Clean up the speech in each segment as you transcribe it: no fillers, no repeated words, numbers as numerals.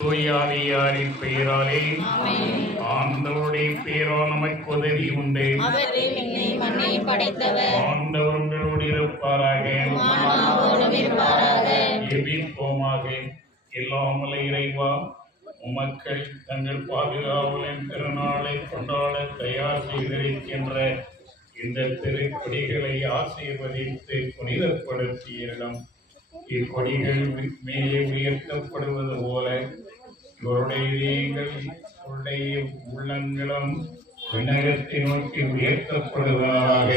தூயாவியாரின் பெயராலே ஆண்டவருடைய பெயரால் நமக்கு உதவி உண்டு. ஆண்டவர் உங்களோடு இருப்பாராக. ஜெபிப்போமாக. எல்லாம் வல்ல இறைவா, உமக்கள் தங்கள் பாதுகாவலின் திருநாளை கொண்டாட தயார் செய்திருக்கின்ற இந்த திருக்கொடிகளை ஆசீர்வதித்து புனிதப்படுத்தியிடம் இக்கொடிகள் மேலே உயர்த்தப்படுவது போல இவருடைய உள்ளங்களும் விண்ணகத்தை நோக்கி உயர்த்தப்படுவதாக.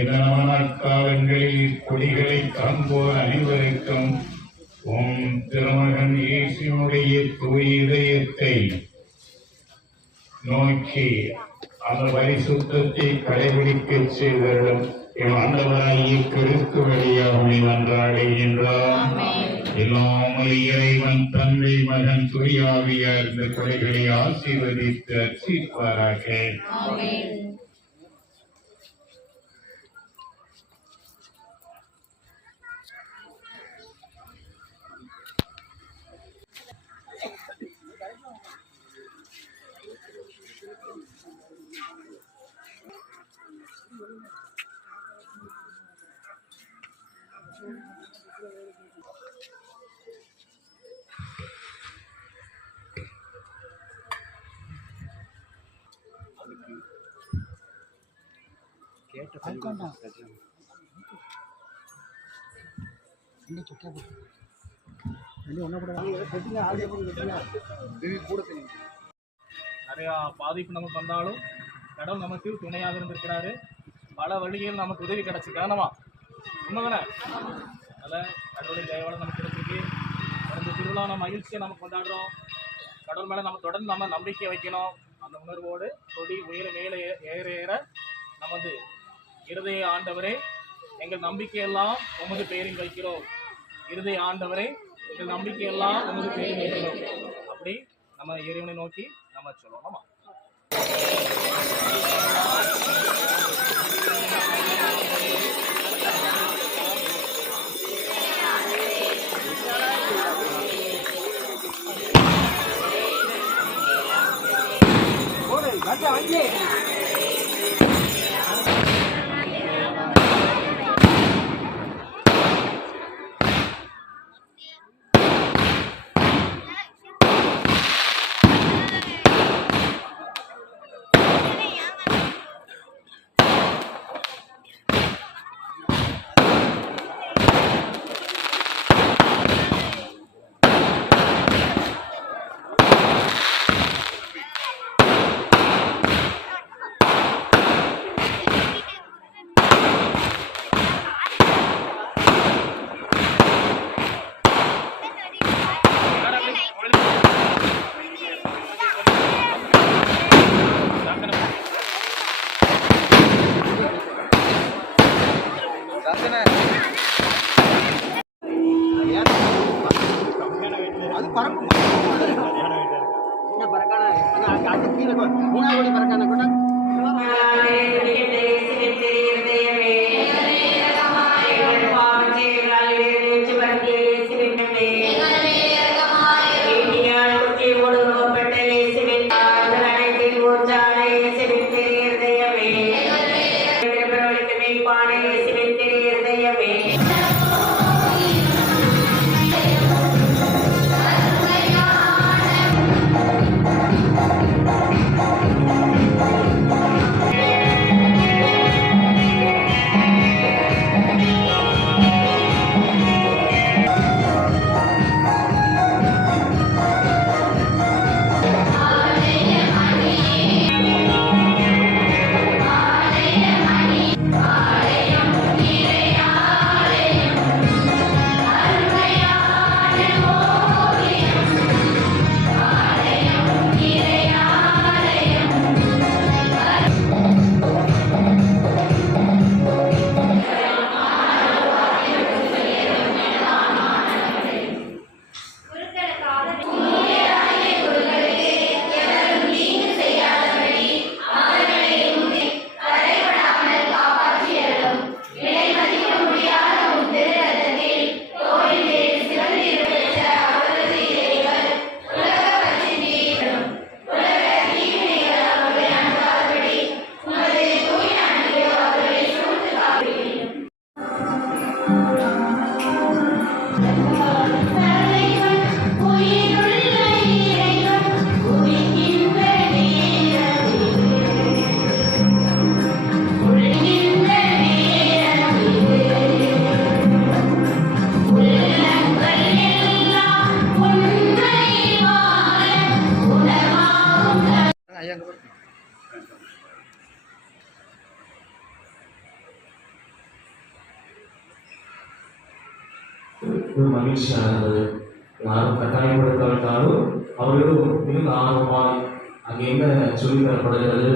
இதனான காலங்களில் கொடிகளை காண்போர் அனைவருக்கும் உம் திருமகன் இயேசுவினுடைய தூய இதயத்தை நோக்கி அந்த பரிசுத்தத்தை கடைபிடிக்க செய்தவர்களும் ஆண்டவராகிய கிறிஸ்து வழியாக நன்றாடுகின்றார். எல்லாம் இறைவன் தந்தை மகன் தூயாவியார் இந்த கொடைகளை ஆசீர்வதித்து அர்ச்சிப்பாராக. நிறைய பாதிப்பு நமக்கு வந்தாலும் கடவுள் நமக்கு துணையாக இருந்திருக்கிறாரு. பல வழிகள் நமக்கு உதவி கிடைச்சி காரணமா உண்மைதானே. அதனால் கடவுளின் தயவாளர் நமக்கு கிடைச்சிருக்கு. இந்த திருவிழா நம்ம மகிழ்ச்சியை நம்ம கொண்டாடுறோம். கடவுள் மேலே நம்ம தொடர்ந்து நம்ம நம்பிக்கை வைக்கணும். அந்த உணர்வோடு கொடி உயர மேலே ஏற ஏற நம்ம இருதய ஆண்டவரே எங்கள் நம்பிக்கையெல்லாம் உமது பெயரில் வைக்கிறோம். இருதய ஆண்டவரே எங்கள் நம்பிக்கையெல்லாம் உமது பெயரில் வைக்கிறோம். அப்படி நம்ம இறைவனை நோக்கி நம்ம சொல்லணுமா. மிகவும் மகிழ்ச்சியாக இருந்தது. யாரும் கட்டாயப்படுத்தாவிட்டாலும் அவர்களும் மிகுந்த ஆர்வமாய் அங்கே என்ன சொல்லித் தரப்படுகிறது,